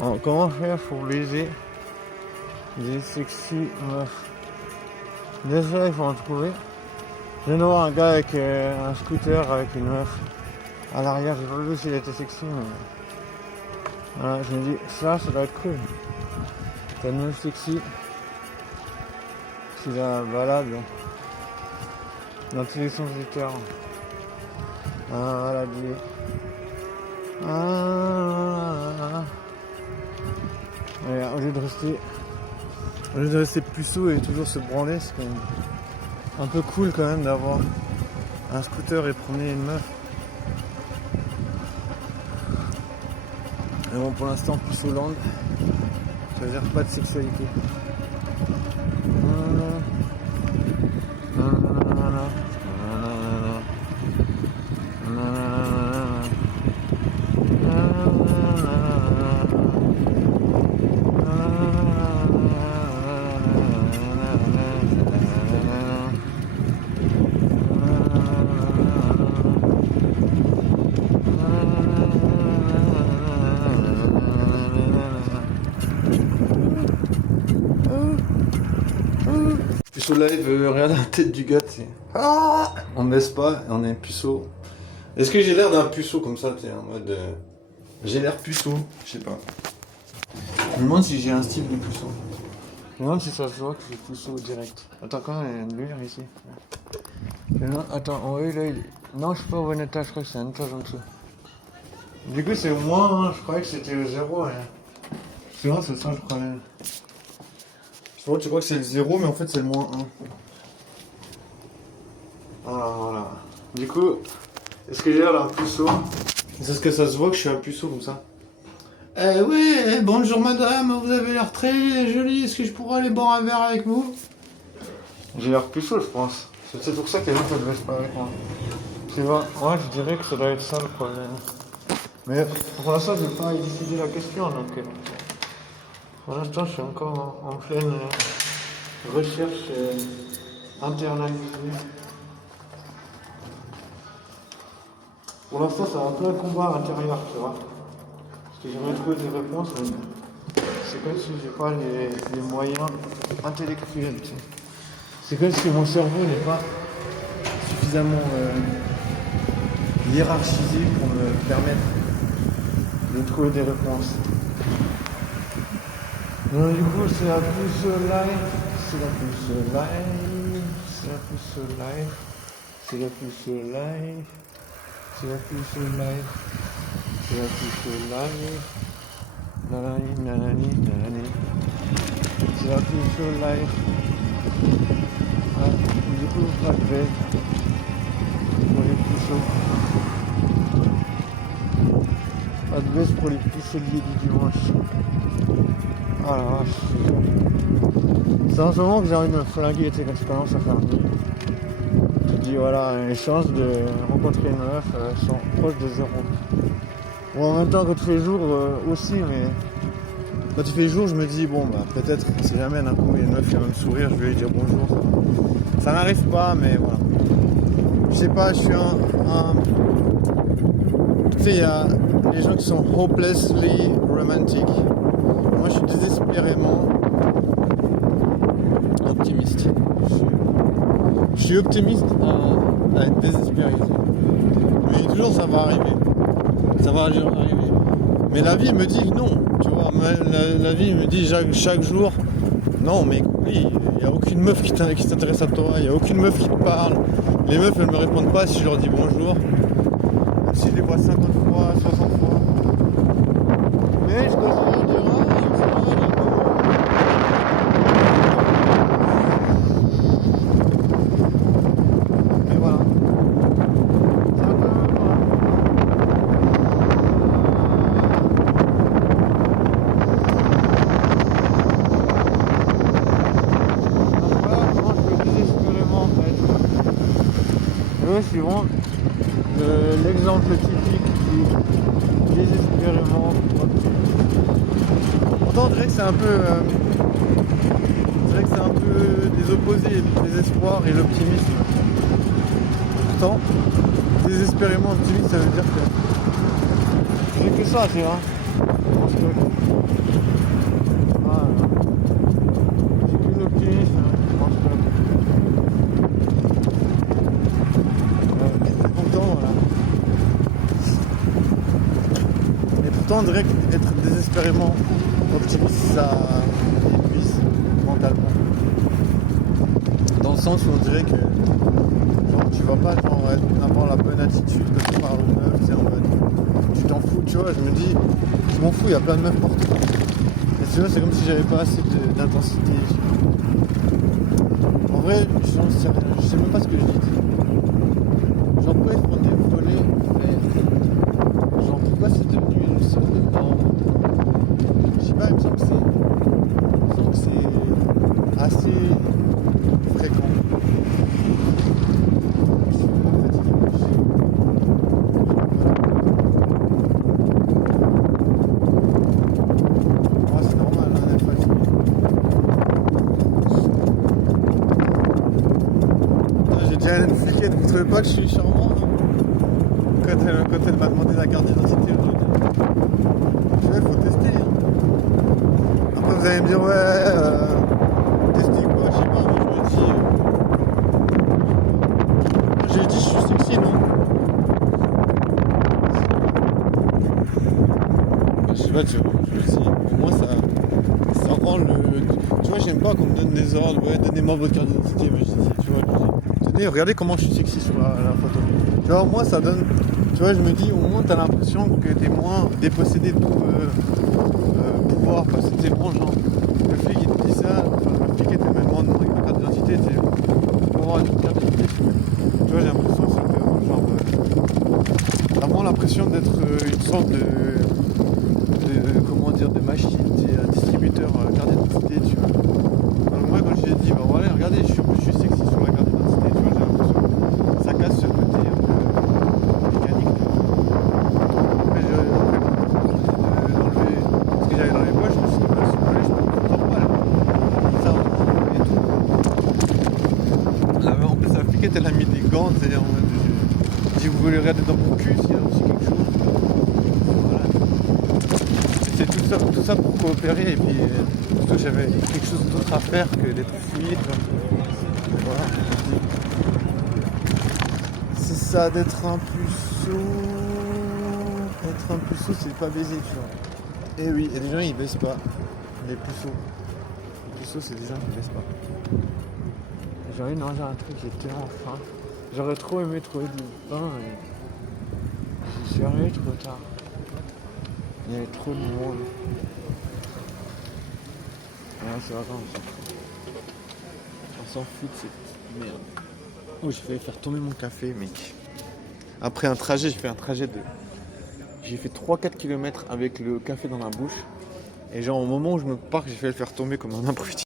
Alors, comment faire pour baiser des sexy meufs? Déjà, il faut en trouver. Je viens de voir un gars avec un scooter avec une meuf à l'arrière. J'ai pas vu s'il était sexy, mais voilà, je me dis, ça doit être cool. T'as une meuf sexy qui la balade dans tous les sens du terme. Ah, voilà, dit. Ah. Et au lieu de rester puceau et toujours se branler, c'est quand même un peu cool quand même d'avoir un scooter et promener une meuf. Mais bon, pour l'instant, puceau land, ça veut dire pas de sexualité. Puceau live, regarde la tête du gars, tu sais. Ah, on ne baisse pas, on est puceau. Est-ce que j'ai l'air d'un puceau comme ça, tu sais, en mode... J'ai l'air puceau, je sais pas. Je me demande si j'ai un style de puceau. Je me demande si ça se voit que je suis puceau direct. Attends, quand même, il y a une lumière ici. Non, attends, en haut, là, non, je suis pas au bon étage, je crois que c'est un étage en dessous. Du coup, c'est au moins, hein, je croyais que c'était le 0. Hein. Souvent, c'est ça le problème. Souvent, tu crois que c'est le 0, mais en fait, c'est le -1. Voilà. Du coup, est-ce que j'ai l'air d'un puceau? Est-ce que ça se voit que je suis un puceau comme ça? Oui, bonjour madame, vous avez l'air très jolie, est-ce que je pourrais aller boire un verre avec vous? J'ai l'air puceau, je pense. C'est pour ça que les gens ne baissent pas avec moi. Tu vois, moi je dirais que ça doit être ça le problème. Mais pour l'instant, je n'ai pas décidé la question, donc pour l'instant, je suis encore en pleine recherche internalisée. Pour l'instant, c'est un plein combat intérieur, tu vois. Parce que j'aimerais trouver des réponses, mais c'est comme si j'ai pas les moyens intellectuels, tu sais. C'est comme si mon cerveau n'est pas suffisamment hiérarchisé pour me permettre de trouver des réponses. Donc du coup, c'est la puce live, c'est la puce live, c'est la puce live, c'est la puce live, c'est la puce live, c'est la puce live, nanani, nanani, nanani, c'est la puce live. Ah, du coup, pas de veille pour les puceaux. Pas de baisse pour les puceliers du dimanche. Ah la vache. C'est en ce moment que j'ai envie de me flinguer l'expérience à faire. Tu te dis voilà, les chances de rencontrer une meuf sont proches de 0. Bon, en même temps quand tu fais jour aussi, mais quand tu fais jour je me dis bon bah peut-être si jamais d'un coup il y a une meuf qui va me sourire, je vais lui dire bonjour. Ça n'arrive pas mais voilà. Je sais pas, je suis tu sais, il y a les gens qui sont hopelessly romantic. Moi, je suis désespérément optimiste. Je suis optimiste à être désespéré. Mais toujours, ça va arriver. Ça va arriver. Mais la vie me dit non. Tu vois, la vie me dit chaque jour, non, mais oui, il n'y a aucune meuf qui s'intéresse à toi. Il n'y a aucune meuf qui te parle. Les meufs, elles ne me répondent pas si je leur dis bonjour. Si je les vois 50 fois, 60 fois. Mais je continue de dire mais voilà. C'est un peu donc voilà comment je peux désespérément être. Le suivant, l'exemple typique du désespérément optimiste. Pourtant, on dirait que c'est un peu. Des opposés, le désespoir et l'optimisme. Pourtant, désespérément optimiste, ça veut dire que j'ai que ça, tu vois. on dirait qu'être désespérément optimiste, ça épuise mentalement. Dans le sens où on dirait que genre, tu vas pas genre, avoir la bonne attitude quand tu parles aux meufs, c'est en mode tu t'en fous, tu vois, je me dis, je m'en fous, il y a plein de meufs partout. Et tu vois, c'est comme si j'avais pas assez d'intensité. En vrai, je sais même pas ce que je dis. Genre, pourquoi ils font des volets? Genre, pourquoi c'est devenu une sorte de norme? Je sais pas, il me semble que c'est assez fréquent. Je suis vraiment fatigué. Moi, c'est normal hein, d'être fatigué. J'ai déjà une fliquette, vous trouvez pas que je suis charmant non? Quand elle m'a demandé la carte d'identité aujourd'hui. Tu vois, il faut tester. Hein. Après, vous allez me dire, ouais, tester quoi, je sais pas, moi j'ai dit, je suis sexy, non? Bah, je sais pas, tu vois, je me dis, pour moi, ça rend le. Tu vois, j'aime pas qu'on me donne des ordres, ouais, donnez-moi votre carte d'identité, mais je dis, tu vois, tenez, regardez comment je suis sexy sur la photo. Tu vois, au moins, ça donne. Tu vois, je me dis, au moins, t'as l'impression que t'es moins dépossédé de tout pouvoir, parce que t'es bon, genre, le flic, il te dit ça, enfin, le flic, il te met demande avec ta carte d'identité, t'es pour avoir une carte d'identité. Tu vois, j'ai l'impression que ça fait genre, vraiment l'impression d'être une sorte de comment dire, de machine, un distributeur carte d'identité, tu vois. Donc moi, quand j'ai dit, bah voilà, regardez, je suis sexy sur la carte d'identité, tu vois, j'ai l'impression que ça casse ce côté un peu mécanique. Après, d'enlever ce que j'avais dans les poches, je me suis dit, bah, c'est pas, je peux tout normal. Ça, et tout. Là, en plus, la fliquette, elle a mis des gants, c'est-à-dire, si vous voulez regarder dans mon cul, s'il y a aussi quelque chose. Voilà. C'est tout ça pour coopérer, et puis surtout, j'avais quelque chose d'autre à faire que d'être fouillé. Voilà. C'est ça, d'être un puceau. Être un puceau, c'est pas baiser, tu vois. Et oui, et les gens ils baissent pas. Les puceaux. Les puceaux, c'est des gens qui baissent pas. J'ai envie de manger un truc, j'ai tellement faim. J'aurais trop aimé trouver du pain et j'y suis arrivé trop tard. Il y avait trop de monde. Ouais, c'est vraiment, on s'en fout de cette merde. Oh, j'ai failli faire tomber mon café, mec. Après un trajet, j'ai fait 3-4 km avec le café dans la bouche. Et genre au moment où je me pars, j'ai failli le faire tomber comme un abruti.